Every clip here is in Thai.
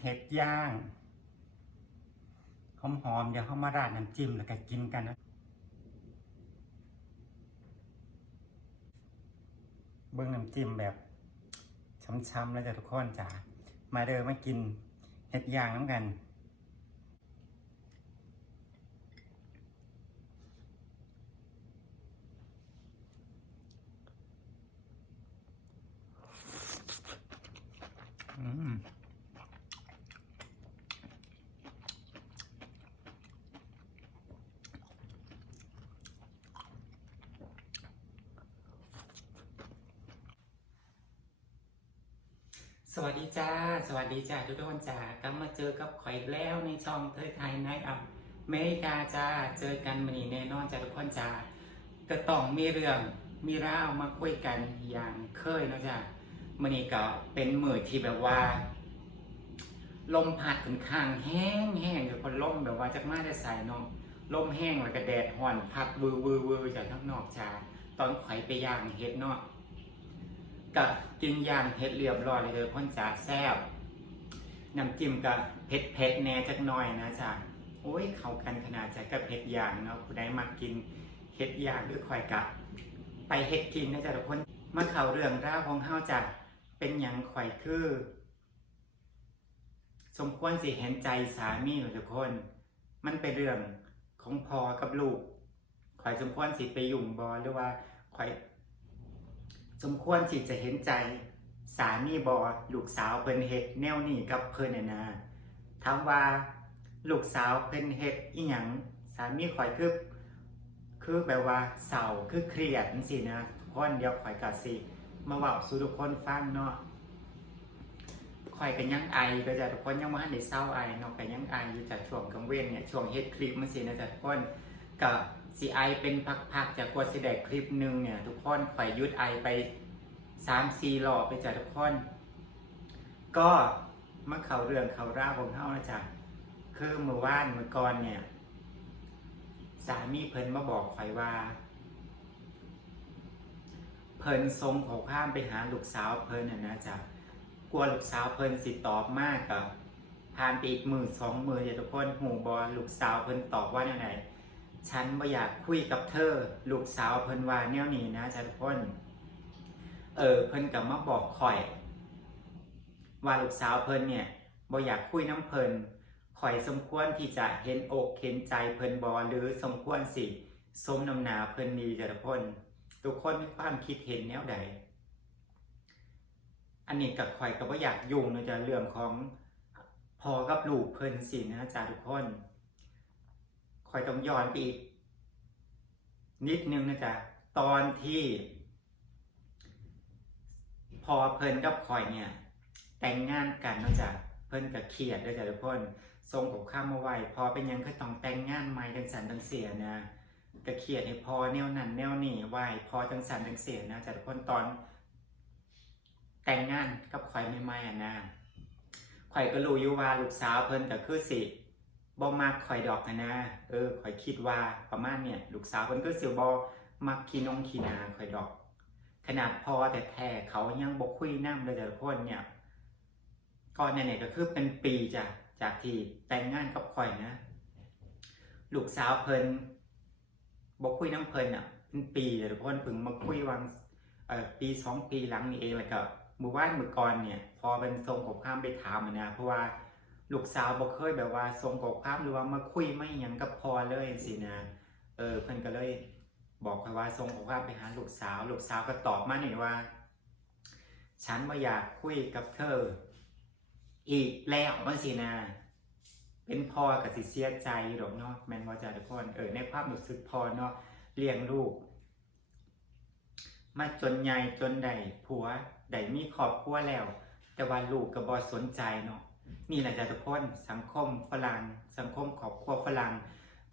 เห็ดย่างหอมๆเดี๋ยวเขามาราดน้ำจิ้มแล้วก็กินกันนะเบิ้องน้ำจิ้มแบบช้ำๆแล้วจ้ะทุกคนจ้ามาเดินมากินเห็ดย่างน้ำกันอืม สวัสดีจ้า สวัสดีจ้าทุกคนจ้ากลับมาเจอกับข่อยแล้วในช่องเทยไทยในอเมริกาจ้า เจอกันมันนี้แน่นอนจ้าทุกคนจ้าก็ต้องมีเรื่องมีราวมาคุยกันอย่างเคยนะจ้ามันนี้ก็เป็นมือที่แบบว่า ลมพัดค่อนข้างแห้งแห้งทุกคนลมแบบว่าจากมาได้ใส่นาะลมแห้งแล้วก็แดดห่อนพัดวือวือวือจากข้างนอกจ้าตอนข่อยไปย่างเฮ็ดเนาะ ก็กินย่างเผ็ดเรียบร้อยเลยเด้อพ่นจ๋าแซ่บน้ำจิ้มก็เผ็ดเผ็ดแน่จักหน่อยนะจ๊ะโอ้ยเข้ากันขนาดจะกับเผ็ดย่างเนาะผู้ใดมากินเฮ็ดย่างหรือคอยกะ ไปเฮ็ดกินนะจ๊ะทุกคนมาเข้าเรื่องราวของเฮาจ้ะเป็นหยังข่อยคือ สมควรสิเห็นใจสามีเนาะทุกคน มันเป็นเรื่องของพ่อกับลูกข่อยสมควรสิไปยุ่งบอหรือว่าข่อย สมควรที่จะเห็นใจสามีบอลูกสาวเพิ่นเฮ็ดแนวนี้กับเพิ่นนะถามว่าลูกสาวเพิ่นเฮ็ดอีหยังสามีข่อยคือคือแบบว่าเศร้าคือเครียดจังซี่นะทุกคนเดี๋ยวข่อยก็สิมาเว้าสู่ทุกคนฟังเนาะข่อยก็ยังไอก็จะทุกคนยังบ่ทันได้เศร้าไอเนาะก็ยังไออยู่จากช่วงกลางเว้นเนี่ยช่วงเฮ็ดคลิปมันสินะจ๊ะทุกคนก็ สิไอเป็นพักๆจากกว่าสิได้คลิปหนึ่งเนี่ย ทุกคนข่อยยุดไอไปสามสี่รอไปจ้ะทุกคน ก็มาเข่าเรื่องเข่าร่าวของเฮานะจ๊ะคือเมื่อวานเมื่อก่อนเนี่ย สามีเพิ่นมาบอกข่อยว่า เพิ่นทรงขอข้ามไปหาลูกสาวเพิ่นน่ะนะจ๊ะกลัวลูกสาวเพิ่นสิตอบมากกับผ่านไปอีกมือสองมือจ้ะทุกคนหูบอลลูกสาวเพิ่นตอบว่าแนวไหน ฉันไม่อยากคุยกับเธอ ลูกสาวเพิ่นว่าแนวนี้นะจ๊ะทุกคน เออเพิ่นกับมาบอกข่อย ว่าลูกสาวเพิ่นเนี่ยบ่อยากคุยน้ำเพิ่นข่อยสมควรที่จะเห็นอกเห็นใจเพิ่นบ่หรือสมควรสิสมน้ำหนาเพิ่นดีแต่ละคนทุกคนมีความคิดเห็นแนวใด อันนี้กับข่อยก็บ่อยากยุ่งเนะจะเรื่องของพอกับลูกเพิ่นสินะจ๊ะทุกคน ข่อยต้องย้อนไปอีกนิดนึงนะจ๊ะตอนที่ พอเพิ่นกับข่อยเนี่ย แต่งงานกันนะจ้ะเพิ่นกับเครียดด้วยจ้ะทุกคนทรงผมข้ามมาไว้พอเป็นยังก็ต้องแต่งงานใหม่จังสันจังเสียนะก็เครียดให้พอแนวนั้นแนวนี้ไว้พอจังสันจังเสียนะจ้ะทุกคนตอน แต่งงานกับข่อยใหม่ๆอะนะข่อยก็รู้อยู่ว่าลูกสาวเพิ่นก็คือสิ บ่มักข่อยดอกอะนะเออข่อยคิดว่าประมาณเนี่ยลูกสาวเพิ่นก็เสิบ่มักขี้นงขี้นาข่อยดอก ขนาดพอแต่แท้เขายังบกคุยน้ำเลยแต่ละคนเนี่ยก่อนเนี่ยก็คือเป็นปีจากจากที่แต่งงานกับข่อยนะ ลูกสาวเพิ่นบกคุยน้ำเพิ่นอะเป็นปีแต่ละคนเพิ่งมาคุยวันเอ่อปีสองปีหลังนี่เองแล้วก็เมื่อวานเมื่อก่อนเนี่ย พอเป็นทรงกบข้ามไปถามอะนะเพราะว่า ลูกสาวบ่เคยแบบว่าทรงกบข้ามหรือว่ามาคุยไม่หยังกับพอเลยสินะ เออเพิ่อนก็เลย บอกไปว่าส่งข้อความไปหาลูกสาว ลูกสาวก็ตอบมาหน่อยว่า ฉันไม่อยากคุยกับเธอ อีกแล้วสินะ เป็นพ่อกับสิเสียใจหรอกเนาะแมนว่าจะทุกคนเออในภาพหนูสึกพอเนาะเลี้ยงลูก มาจนใหญ่จนได้ผัวได้มีครอบครัวแล้ว แต่ว่าลูกกับบอสนใจเนาะ นี่แหละจ้ะทุกคนสังคมฝรั่งสังคมครอบครัวฝรั่ง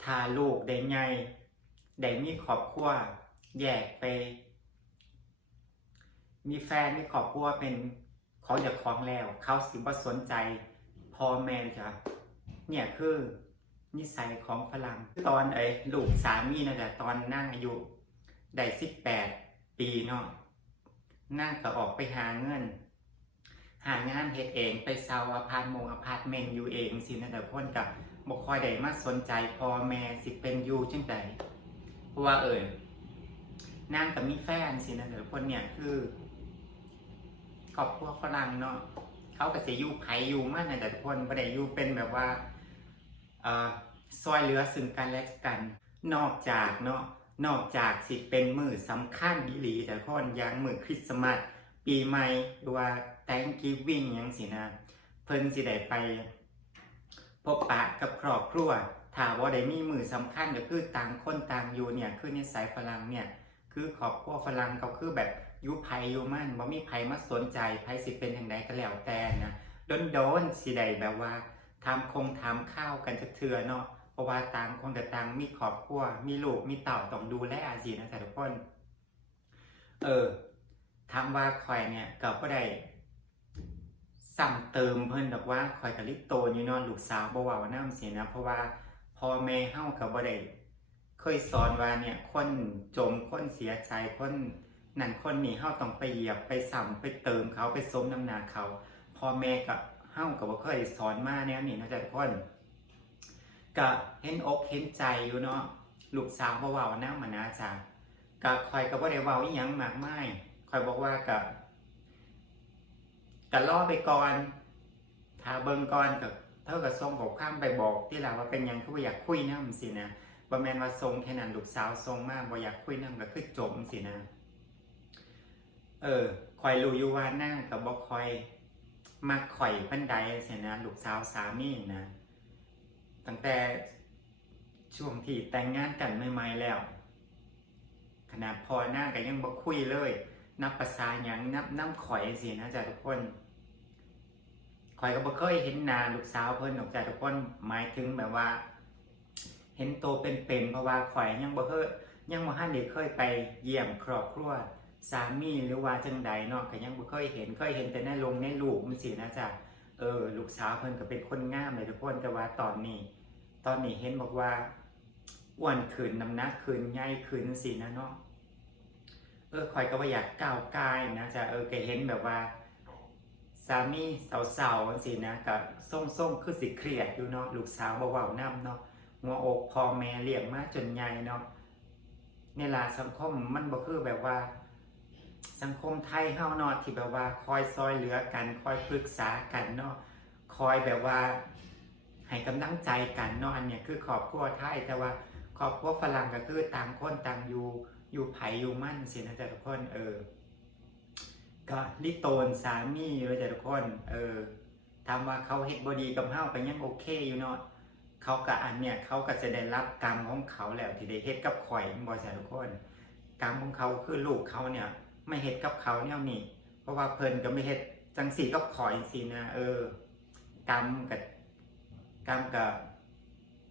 ทาลูกได้ใหญ่ได้มีครอบครัวแยกไป มีแฟนมีครอบครัวเป็นเขาจะคล้องแล้ว เขาสิบ่สนใจพ่อแม่จ้ะเนี่ยคือนิสัยของฝรั่งตอนไอ้ลูกสามีนะจ๊ะตอนนั่งอายุได้สิบแปดปีเนาะนั่งก็ออกไปหาเงิน หางานเฮ็ดเองไปเซาอพาร์ตมงอพาร์ตเมนต์อยู่เองสินะแต่คนกับบ่คอยได้มาสนใจพ่อแม่สิเป็นอยู่จังไดเพราะว่าเอ่ยนางกับมีแฟนสินะแต่คนเนี่ยคือครอบครัวฝรั่งเนาะเขาก็สิอยู่ไผอยู่มันนะแต่ทุกคนบ่ได้อยู่เป็นแบบว่าเอ่อซอยเหลือซึ่งกันและกัน นอกจากเนาะนอกจากสิเป็นมือสำคัญดีหลีแต่คนย่างมือคริสต์มาสปีใหม่หรือว่า Thanksgiving ยังสินะ เพิ่นสิได้ไป พบปะกับครอบครัวถ้าว่าได้มีมือสำคัญก็คือต่างคนต่างอยู่เนี่ยคือในสายฝรั่งเนี่ยคือครอบครัวฝรั่งเขาคือแบบยุไผอยู่มั่นบ่มีไผมาสนใจไผสิเป็นอย่างใดก็แล้วแต่นะโดนโดนๆสิได้แบบว่าทำคงทำข้าวกันจะเถื่อเนาะเพราะว่าต่างคนแต่ต่างมีครอบครัวมีลูกมีเต่าต้องดูแลอาชีนะแต่ทุกคน เออถามว่าคอยเนี่ยก็บ่ได้ ซ้ำเติมเพิ่นดอกว่าคอยกะลิโตนอยู่นอนลูกสาวบ่เว้านำสินะ เพราะว่าพ่อแม่เฮาก็บ่ได้เคยสอนว่าเนี่ยคนจมคนเสียใจคนนั่นคนนี้เฮาต้องไปเหยียบไปซ้ำไปเติมเขาไปสมน้ำหนาเขาพ่อแม่ก็เฮาก็บ่เคยสอนมาแนวนี้นะจ๊ะทุกคนก็เห็นอกเห็นใจอยู่เนาะลูกสาวบ่เว้านำมานะจ๊ะก็คอยก็บ่ได้เว้าอีหยังมากมายคอยบอกว่าก็ ก็รอไปก่อนถ้าเบิ่งก่อนก็เท่ากับส่งขอความไปบอกที่เราว่าเป็นยังคือบ่อยากคุยนำสินะบ่แมนว่าส่งแค่นั้นลูกสาวส่งมากบ่อยากคุยนำก็คือจบสินะ เออคอยรู้อยู่ว่าหน้าก็บ่ค่อยมักข่อยปานใดสินะลูกสาวสามีนะ ตั้งแต่ช่วงที่แต่งงานกันใหม่ๆแล้ว ขนาดพอหน้าก็ยังบ่คุยเลย นับภาษาหยังนับน้ำข่อยสินะจ๊ะทุกคนข่อยก็บ่เคยเห็นนาลูกสาวเพิ่นดอกจ้ะทุกคนหมายถึงแบบว่า เห็นโตเป็นๆเพราะว่าข่อยยังบ่เคยยังบ่ทันได้เคยไปเยี่ยมครอบครัวสามีหรือว่าจังใดเนาะก็ยังบ่เคยเห็นเคยเห็นแต่ในลงในรูปมันสินะจ๊ะเออลูกสาวเพิ่นก็เป็นคนงามเลยทุกคนแต่ว่าตอนนี้ ตอนนี้เห็นบอกว่าอ้วนขึ้นน้ำหนักขึ้นใหญ่ขึ้นสินะเนาะ เออคอยก็ว่าอยากก้าวกายนะจะเออแกเห็นแบบว่าสามีสาวๆสินะกับส้มๆคือสิเครียดอยู่เนาะลูกสาวเบาๆน้ำเนาะหัวอกพ่อแม่เลี้ยงมาจนใหญ่เนาะเนี่ยล่ะสังคมมันบ่คือแบบว่า สังคมไทยเฮาเนาะที่แบบว่าคอยซอยเหลือกัน คอยปรึกษากันเนาะคอยแบบว่าให้กำลังใจกันเนาะอันเนี้ยคือครอบครัวไทยแต่ว่าครอบครัวฝรั่งก็คือต่างคนต่างอยู่ อยู่ไผอยู่มั่นสินะจ๊ะทุกคนเออ ก็ลิโตนสามีเลยจ้ะทุกคน เออถามว่าเขาเฮ็ดบดีกับเฮาก็ยังโอเคอยู่เนาะเขาก็อันเนี่ยเขาก็จะได้รับกรรมของเขาแล้วที่ได้เฮ็ดกับข่อยบ่จ้ะทุกคน กรรมของเขาคือลูกเขาเนี่ย ไม่เฮ็ดกับเขาแนวนี้เพราะว่าเพิ่นก็ไม่เฮ็ดจังสี่กับข่อยสินะเออ กรรมกับกรรมกับ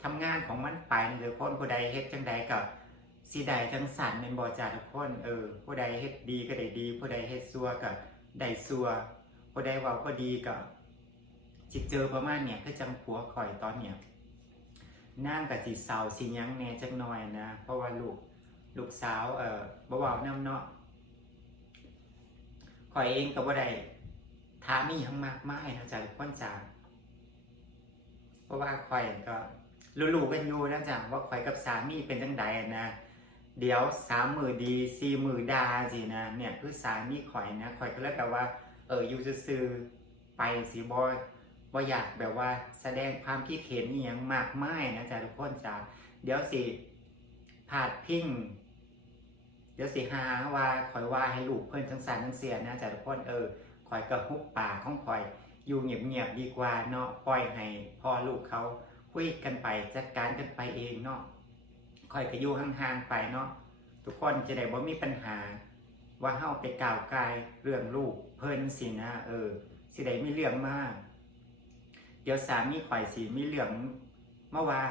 ทำงานของมันไปหรือคนผู้ใดเฮ็ดจังใดกับ สีใดจังสันเป็นบอจาทุกคนเออผู้ใดเฮ็ดดีก็ได้ดีผู้ใดเฮ็ดซัวก็ได้ซัวผู้ใดเว่าก็ดีก็จิเจอประมาณเนี่ยคือจังผัวข่อยตอนเนี่ยนั่งกับสีเสาสียังแน่จังหน่อยนะ เพราะว่าลูกลูกสาวเออบ่เว้านำเนาะข่อยเองก็บ่ได้ถามอีหยังมากมายนะจ๊ะทุกคนจ้าเพราะว่าข่อยก็รู้ๆกันอยู่นะจ๊ะว่าข่อยกับสามีเป็นจังใดนะ เดี๋ยวสามมือดีสี่มือดาสินะเนี่ยคือสายมีข่อยนะข่อยก็เลยแบบว่า เอออยู่ซื่อไปสิบอยบ่าอยากแบบว่าแสดงความคิดเห็นอย่างมากมายนะจ๊ะทุกคนจ้าเดี๋ยวสิพาดพิ้งเดี๋ยวสิหาว่าข่อยว่าให้ลูกเพิ่อนจังสันจังเสียนะจ๊ะทุกคนเออข่อยก็หุบปากของข่อยอยู่เงียบๆดีกว่าเนาะปล่อยให้พ่อลูกเขาคุยกันไปจัดการกันไปเองเนาะ คอยก็อยู่ห่างๆไปเนาะทุกคนจะได้บ่มีปัญหา ว่าเฮาไปกล่าวกายเรื่องลูกเพิ่นสินะเออสิได้มีเรื่องมากเดี๋ยวสามีข่อยสิมีเรื่องเมาว่า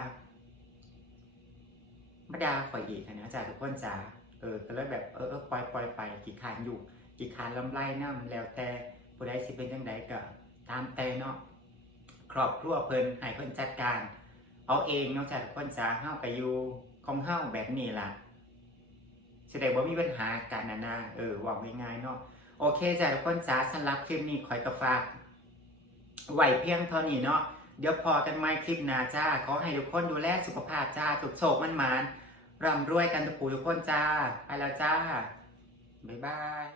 มาดาข่อยอีกนะจ้ะทุกคนจ้าเออก็เลยแบบเออเออปล่อยปล่อยไปกี่คานอยู่กี่คานลำไรน้ำแล้วแต่ผู้ใดสิเป็นจังใดก็ตามแต่เนาะครอบครัวเพิ่นให้เพิ่นจัดการ เอาเองเนาะจ้ะทุกคนจ้าเฮาก็อยู่ ของเฮาแบบนี้ล่ะแสดงว่ามีปัญหากันนะนะเออว่าง่ายๆเนาะโอเคจ้ะทุกคนจ้าสำหรับคลิปนี้ขอยกระฝากไหวเพียงเท่านี้เนาะเดี๋ยวพอกันไหม่คลิปหน้าจ้าขอให้ทุกคนดูแลสุขภาพจ้าทุกโศกมันมานร่ำรวยกันทุกผู้ทุกคนจ้า ไปแล้วจ้า บ๊ายบาย